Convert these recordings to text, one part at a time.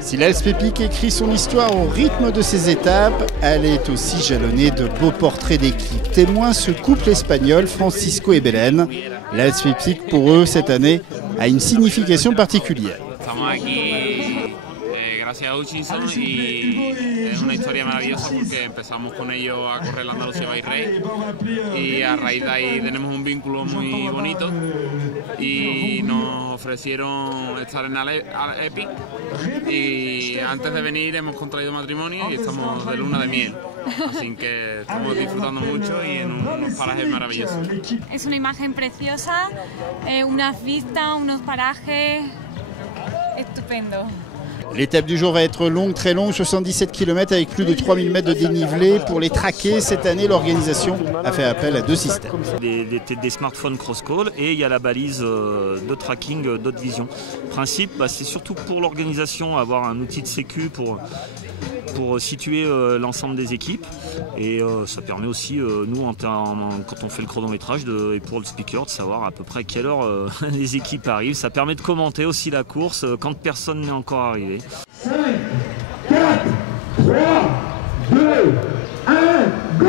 Si l'Alspépique écrit son histoire au rythme de ses étapes, elle est aussi jalonnée de beaux portraits d'équipe. Témoin ce couple espagnol, Francisco et Belén. L'Alspépique, pour eux, cette année, a une signification particulière. Gracias a Hutchinson y es una historia maravillosa porque empezamos con ellos a correr la Andalucía by Race y a raíz de ahí tenemos un vínculo muy bonito y nos ofrecieron estar en Epic y antes de venir hemos contraído matrimonio y estamos de luna de miel, así que estamos disfrutando mucho y en unos parajes maravillosos. Es una imagen preciosa, unas vistas, unos parajes estupendo. L'étape du jour va être longue, très longue, 77 km avec plus de 3000 mètres de dénivelé. Pour les traquer, cette année, l'organisation a fait appel à deux systèmes. Des smartphones cross-call et il y a la balise de tracking d'Haute Vision. Le principe, c'est surtout pour l'organisation, avoir un outil de sécu pour situer l'ensemble des équipes. Et ça permet aussi, nous, quand on fait le chronométrage, et pour le speaker, de savoir à peu près à quelle heure les équipes arrivent. Ça permet de commenter aussi la course quand personne n'est encore arrivé. 5, 4, 3, 2, 1, go!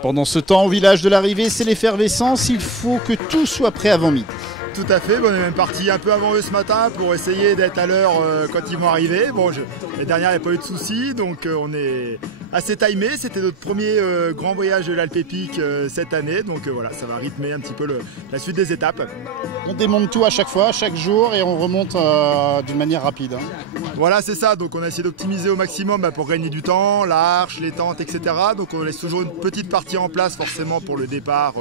Pendant ce temps, au village de l'arrivée, c'est l'effervescence. Il faut que tout soit prêt avant midi. Tout à fait, on est même parti un peu avant eux ce matin pour essayer d'être à l'heure quand ils vont arriver. Bon, les dernières, il n'y a pas eu de soucis, donc on est assez timé. C'était notre premier grand voyage de l'Alpépique cette année, donc voilà, ça va rythmer un petit peu la suite des étapes. On démonte tout à chaque fois, chaque jour, et on remonte d'une manière rapide. Voilà, c'est ça, donc on a essayé d'optimiser au maximum pour gagner du temps, l'arche, les tentes, etc. Donc on laisse toujours une petite partie en place forcément pour le départ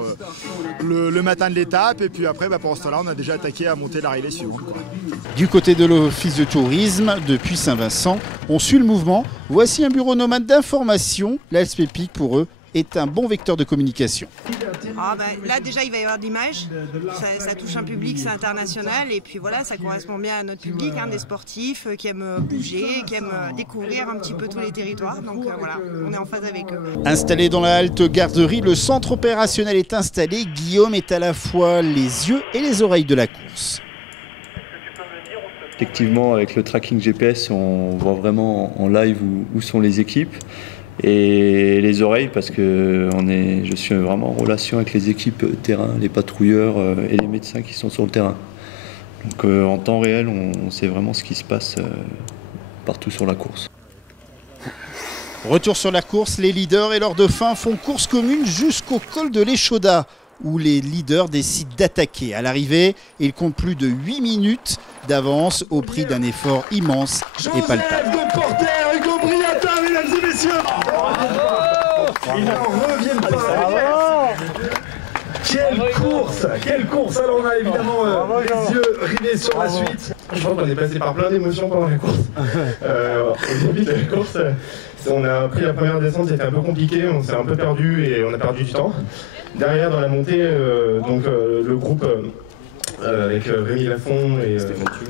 le matin de l'étape, et puis après, pendant ce temps-là, on a déjà attaqué à monter l'arrivée suivante. Du côté de l'Office de tourisme, depuis Saint-Vincent, on suit le mouvement. Voici un bureau nomade d'information. L'Alspépique, pour eux, est un bon vecteur de communication. Là déjà il va y avoir de l'image, ça touche un public, c'est international et puis voilà, ça correspond bien à notre public, des sportifs qui aiment bouger, qui aiment découvrir un petit peu tous les territoires, donc voilà, on est en phase avec eux. Installé dans la halte garderie, le centre opérationnel est installé. Guillaume est à la fois les yeux et les oreilles de la course. Effectivement, avec le tracking GPS, on voit vraiment en live où sont les équipes. Et les oreilles, parce que je suis vraiment en relation avec les équipes terrain, les patrouilleurs et les médecins qui sont sur le terrain. Donc en temps réel, on sait vraiment ce qui se passe partout sur la course. Retour sur la course, les leaders et leurs dauphins font course commune jusqu'au col de l'Échaudat, où les leaders décident d'attaquer. À l'arrivée, ils comptent plus de 8 minutes d'avance au prix d'un effort immense et palpable. Ils n'en reviennent pas. Quelle course. Alors on a évidemment les yeux rivés sur la suite. Je crois qu'on est passé par plein d'émotions pendant la course. Au début de la course, on a pris la première descente, c'était un peu compliqué, on s'est un peu perdu et on a perdu du temps. Derrière dans la montée, le groupe avec Rémi Lafont et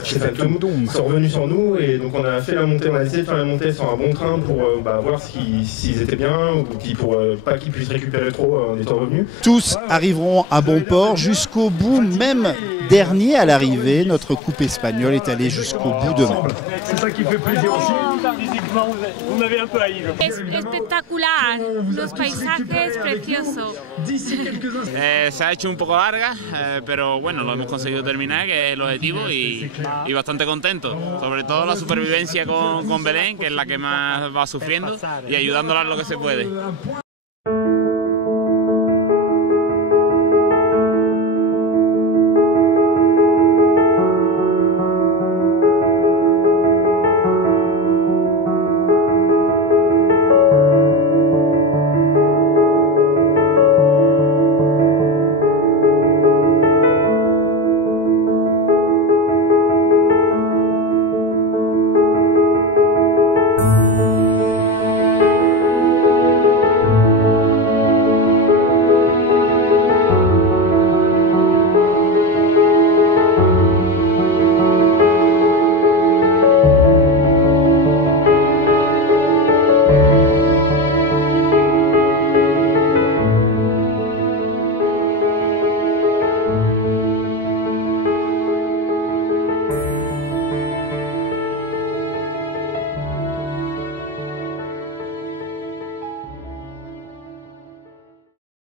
Stéphane Toum sont revenus sur nous et donc on a fait la montée, on a essayé de faire la montée sur un bon train pour voir s'ils étaient bien ou pour pas qu'ils puissent récupérer trop en étant revenus. Tous arriveront à bon port jusqu'au bout même dernier à l'arrivée, notre coupe espagnole est allée jusqu'au bout demain. C'est ça qui fait plaisir aussi. Physiquement, vous m'avez un peu haï. Espectacular, los paisajes preciosos. Se ha hecho un poco larga, pero bueno, lo hemos conseguido terminar, que es el objetivo, y bastante contento. Sobre todo la supervivencia con Belén, que es la que más va sufriendo, y ayudándola en lo que se puede.